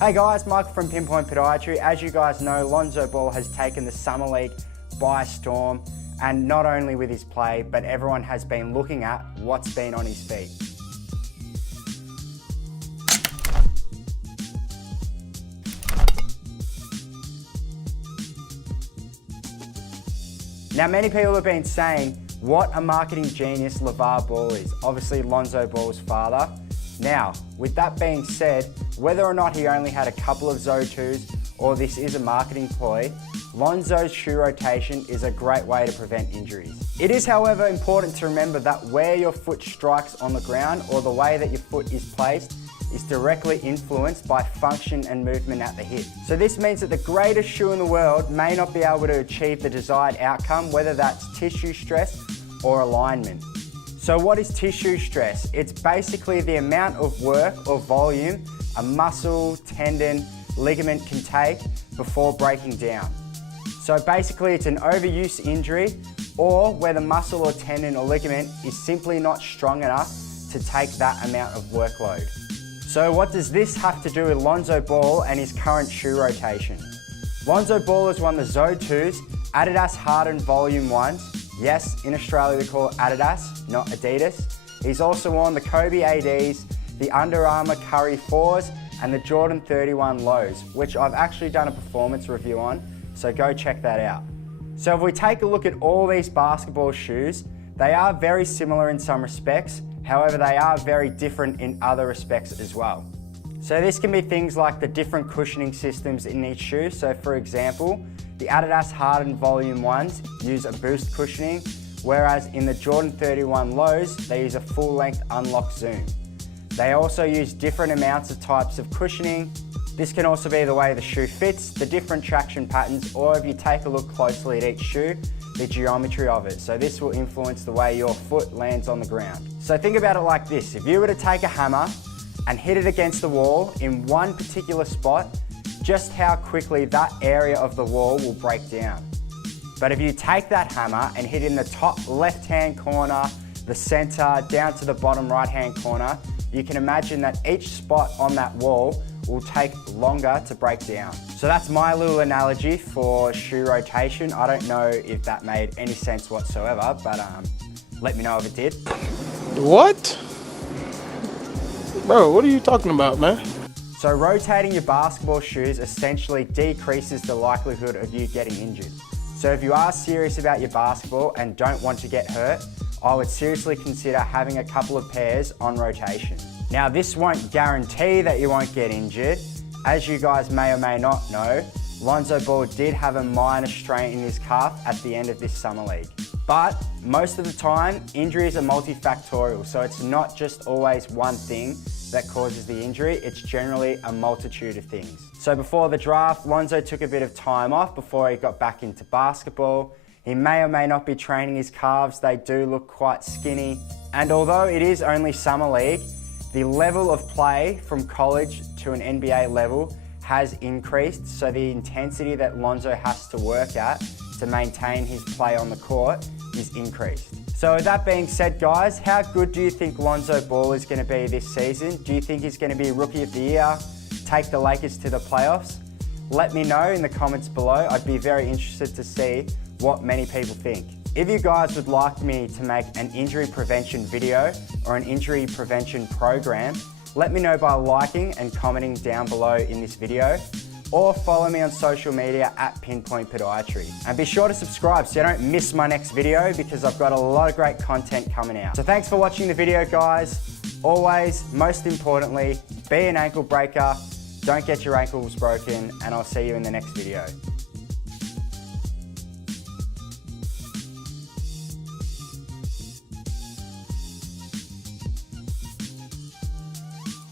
Hey guys, Michael from Pinpoint Podiatry. As you guys know, Lonzo Ball has taken the Summer League by storm, and not only with his play, but everyone has been looking at what's been on his feet. Now, many people have been saying what a marketing genius LeVar Ball is, obviously Lonzo Ball's father. Now, with that being said, whether or not he only had a couple of Zo2s or this is a marketing ploy, Lonzo's shoe rotation is a great way to prevent injuries. It is, however, important to remember that where your foot strikes on the ground or the way that your foot is placed is directly influenced by function and movement at the hip. So this means that the greatest shoe in the world may not be able to achieve the desired outcome, whether that's tissue stress or alignment. So what is tissue stress? It's basically the amount of work or volume a muscle, tendon, ligament can take before breaking down. So basically it's an overuse injury, or where the muscle or tendon or ligament is simply not strong enough to take that amount of workload. So what does this have to do with Lonzo Ball and his current shoe rotation? Lonzo Ball has won the Zo2s, Adidas Hardened Volume 1s. Yes, in Australia we call it Adidas, not Adidas. He's also worn the Kobe ADs, the Under Armour Curry 4s, and the Jordan 31 lows, which I've actually done a performance review on, so go check that out. So if we take a look at all these basketball shoes, they are very similar in some respects. However, they are very different in other respects as well. So this can be things like the different cushioning systems in each shoe. So for example, the Adidas Hardened Volume 1s use a boost cushioning, whereas in the Jordan 31 lows, they use a full length unlock zoom. They also use different amounts of types of cushioning. This can also be the way the shoe fits, the different traction patterns, or if you take a look closely at each shoe, the geometry of it. So this will influence the way your foot lands on the ground. So think about it like this. If you were to take a hammer and hit it against the wall in one particular spot, just how quickly that area of the wall will break down. But if you take that hammer and hit it in the top left-hand corner, the center, down to the bottom right-hand corner, you can imagine that each spot on that wall will take longer to break down. So that's my little analogy for shoe rotation. I don't know if that made any sense whatsoever, but let me know if it did. What? Bro, what are you talking about, man? So rotating your basketball shoes essentially decreases the likelihood of you getting injured. So if you are serious about your basketball and don't want to get hurt, I would seriously consider having a couple of pairs on rotation. Now this won't guarantee that you won't get injured. As you guys may or may not know, Lonzo Ball did have a minor strain in his calf at the end of this summer league. But most of the time, injuries are multifactorial, so it's not just always one thing that causes the injury, it's generally a multitude of things. So before the draft, Lonzo took a bit of time off before he got back into basketball. He may or may not be training his calves, they do look quite skinny. And although it is only summer league, the level of play from college to an NBA level has increased, so the intensity that Lonzo has to work at to maintain his play on the court is increased. So with that being said, guys, how good do you think Lonzo Ball is going to be this season? Do you think he's going to be Rookie of the Year, take the Lakers to the playoffs? Let me know in the comments below. I'd be very interested to see what many people think. If you guys would like me to make an injury prevention video or an injury prevention program, let me know by liking and commenting down below in this video, or follow me on social media at Pinpoint Podiatry. And be sure to subscribe so you don't miss my next video, because I've got a lot of great content coming out. So thanks for watching the video, guys. Always, most importantly, be an ankle breaker, don't get your ankles broken, and I'll see you in the next video.